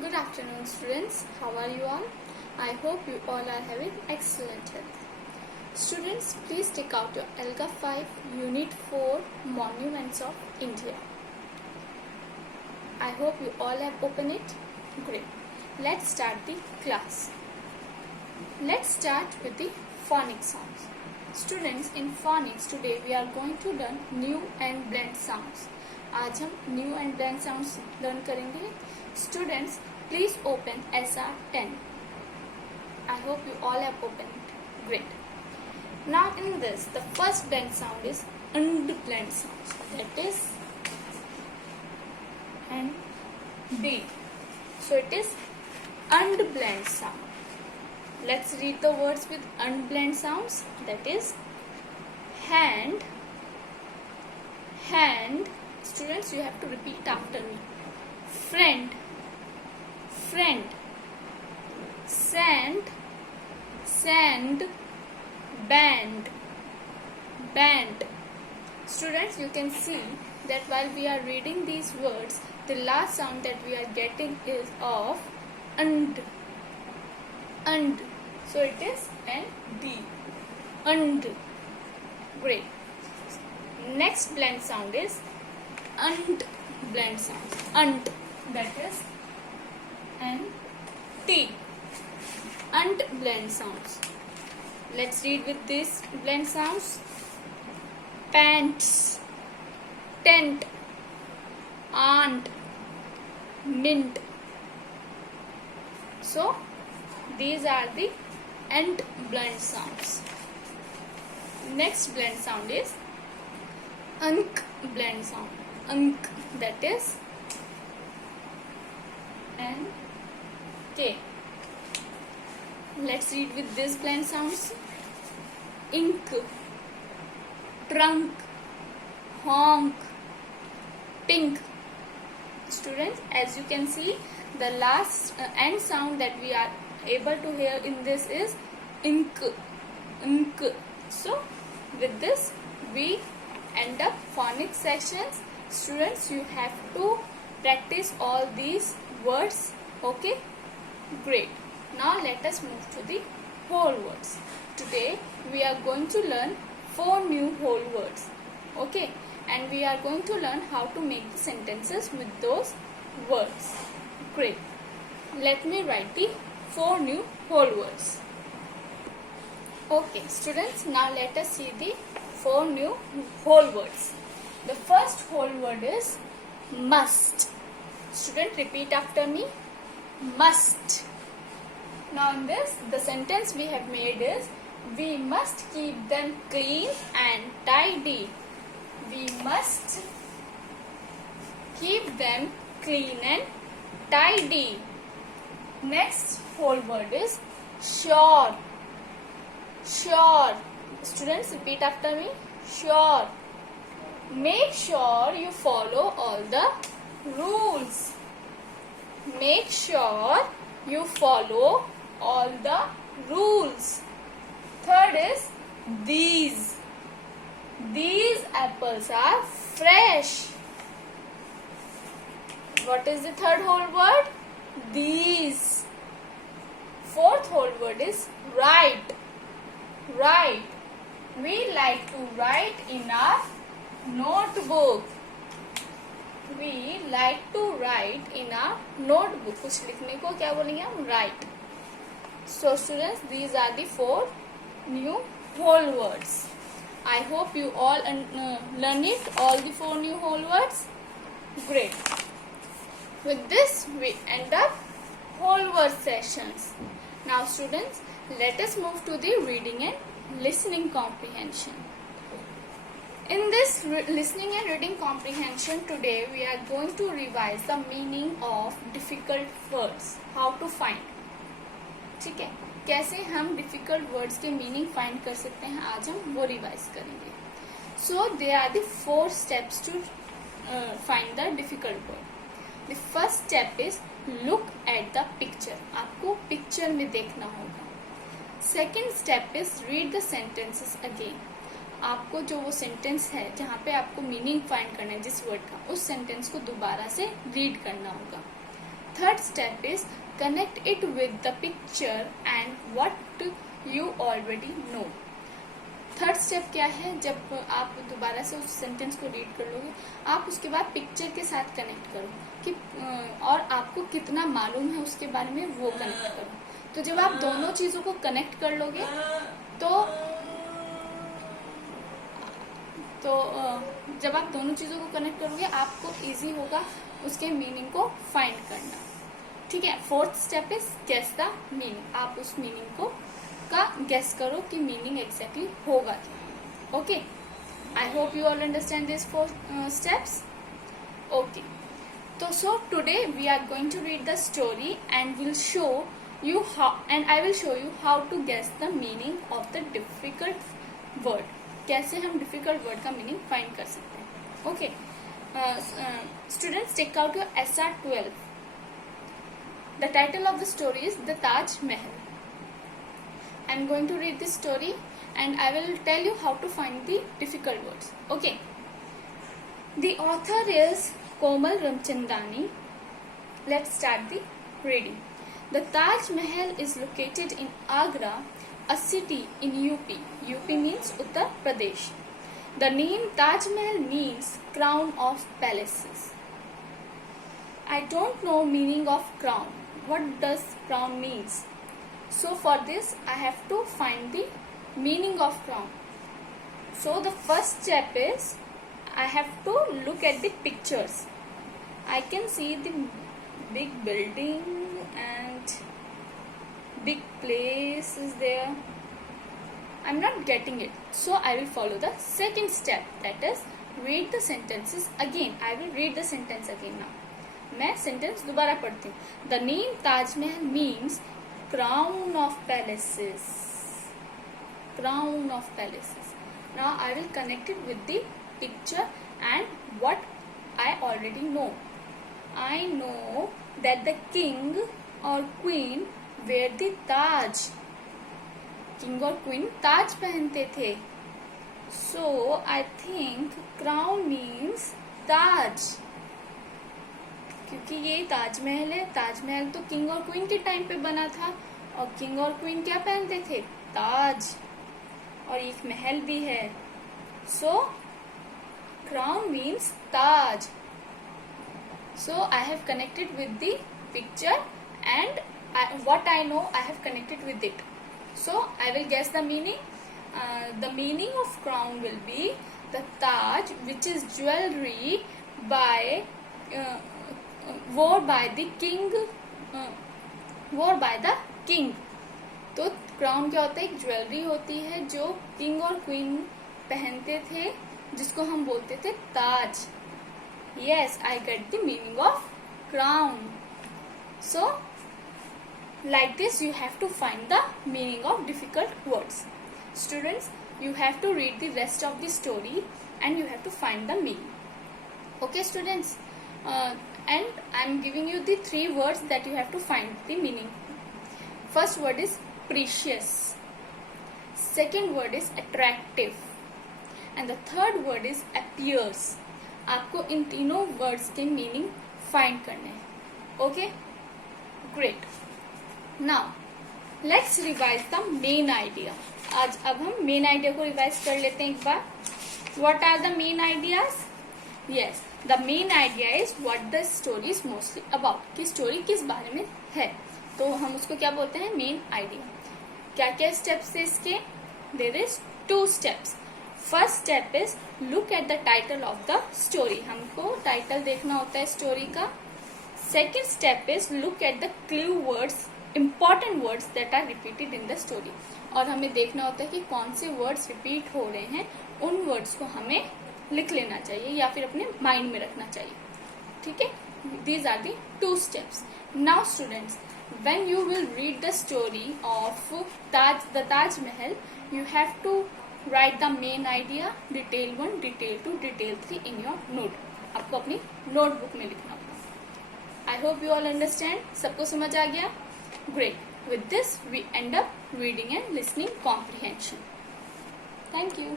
Good afternoon, students. How are you all? I hope you all are having excellent health. Students, please take out your ALGA 5 Unit 4 Monuments of India. I hope you all have opened it. Great. Let's start the class. Let's start with the phonic sounds. Students, in phonics today we are going to learn new and blend sounds. आज हम new and blend sounds learn करेंगे. Students, please open SR 10. I hope you all have opened it. Great. Now in this, the first blend sound is unblend sound. That is and B. So it is unblend sound. Let's read the words with unblend sounds. That is hand. Hand. Students, you have to repeat after me. Friend. Friend. Sand. Sand. Band. Band. Students, you can see that while we are reading these words, the last sound that we are getting is of and. And. So it is ND. And. Great. Next blend sound is and blend sound. And. That is NT. And blend sounds. Let's read with these blend sounds. Pants. Tent. Aunt. Mint. So these are the and blend sounds. Next blend sound is unk blend sound. Unk, that is NK. Let's read with this blend sounds. Ink. Trunk. Honk. Pink. Students, as you can see, the last end sound that we are able to hear in this is ink. Ink. So with this we end up phonics sections. Students, you have to practice all these words. Okay, great. Now let us move to the whole words. Today we are going to learn 4 new whole words. Okay, and we are going to learn how to make the sentences with those words. Great. Let me write the 4 new whole words. Okay, students, now let us see the 4 new whole words. The first whole word is must. Student, repeat after me. Must. Now in this, the sentence we have made is we must keep them clean and tidy. We must keep them clean and tidy. Next whole word is sure. Sure. Students, repeat after me. Sure. Make sure you follow all the rules. Make sure you follow all the rules. Third is these. These apples are fresh. What is the third whole word? These. Fourth whole word is write. Write. We like to write in our notebook. We like to write in our notebook. कुछ लिखने को क्या बोलेंगे हम? Write. So students, these are the 4 new whole words. I hope you all learn it, all the 4 new whole words. Great. With this, we end up whole word sessions. Now students, let us move to the reading and listening comprehension. In this listening and reading comprehension, today we are going to revise the meaning of difficult words. How to find. ठीक है, कैसे हम difficult words के meaning find कर सकते हैं, आज हम वो रिवाइज करेंगे. So they are the 4 steps to find the difficult word. The first step is look at the picture. आपको पिक्चर में देखना होगा. Second step is read the sentences again. आपको जो वो सेंटेंस है जहाँ पे आपको मीनिंग फाइंड करना है जिस वर्ड का, उस सेंटेंस को दोबारा से रीड करना होगा. Third step is connect it with the picture and what you already know. Third step क्या है, जब आप दोबारा से उस सेंटेंस को रीड कर लोगे, आप उसके बाद पिक्चर के साथ कनेक्ट करो कि और आपको कितना मालूम है उसके बारे में वो कनेक्ट करो. तो जब आप दोनों चीजों को कनेक्ट कर लोगे तो जब आप दोनों चीजों को कनेक्ट करोगे आपको इजी होगा उसके मीनिंग को फाइंड करना. ठीक है. Fourth step is guess the meaning. आप उस मीनिंग को का गेस करो कि मीनिंग एग्जैक्टली होगा क्या. Okay, I hope you all understand this 4 steps. Okay, तो so today we are going to read the story and will show you how and I will show you how to guess the meaning of the difficult word. कैसे हम difficult word का meaning find कर सकते हैं. Okay, students take out your SR 12. The title of the story is The Taj Mahal. I am going to read this story and I will tell you how to find the difficult words. Okay, the author is Komal Ramchandani. Let's start the reading. The Taj Mahal is located in Agra, a city in UP. UP means Uttar Pradesh. The name Taj Mahal means crown of palaces. I don't know meaning of crown. What does crown means? So for this I have to find the meaning of crown. So the first step is I have to look at the pictures. I can see the big building and big place is there. I'm not getting it, so I will follow the second step, that is read the sentences again. I will read the sentence again now. मैं sentence दोबारा पढ़ती हूँ. The name Taj Mahal means crown of palaces. Crown of palaces. Now I will connect it with the picture and what I already know. I know that the king or queen wear the Taj. King और queen ताज पहनते थे. So I think crown means ताज, क्योंकि ये ताजमहल है. ताजमहल तो king और queen के time पे बना था और किंग और क्वीन क्या पहनते थे? ताज. और एक महल भी है. So crown means Taj. So I have connected with the picture and what I know I have connected with it. So I will guess the meaning. The meaning of crown will be the Taj, which is jewelry by wore by the king. Wore by the king. तो crown क्या होता है? एक jewellery होती है जो king और queen पहनते थे, जिसको हम बोलते थे ताज. Yes, I get the meaning of crown. So, like this you have to find the meaning of difficult words. Students, you have to read the rest of the story and you have to find the meaning. Okay, students? And I am giving you the 3 words that you have to find the meaning. First word is precious. Second word is attractive. And the third word is appears. आपको इन तीनों words के meaning find करने हैं. Okay, great. Now let's revise the main idea. आज अब हम main idea को revise कर लेते हैं एक बार. What are the main ideas? Yes, the main idea is what the story is mostly about. कि स्टोरी किस बारे में है, तो हम उसको क्या बोलते हैं? Main idea. क्या क्या स्टेप्स है इसके? There is 2 steps. First step is look at the title of the story. हमको टाइटल देखना होता है स्टोरी का. Second step is look at the clue words, important words that are repeated in the story. और हमें देखना होता है कि कौन से वर्ड्स रिपीट हो रहे हैं. उन वर्ड्स को हमें लिख लेना चाहिए या फिर अपने माइंड में रखना चाहिए. ठीक है, these are the 2 steps. Now students, when you will read the story of the Taj Mahal, you have to write the main idea, detail 1, detail 2, detail 3 in your note. आपको अपनी नोटबुक में लिखना होगा. I hope you all understand. सबको समझ आ गया? Great. With this, we end up reading and listening comprehension. Thank you.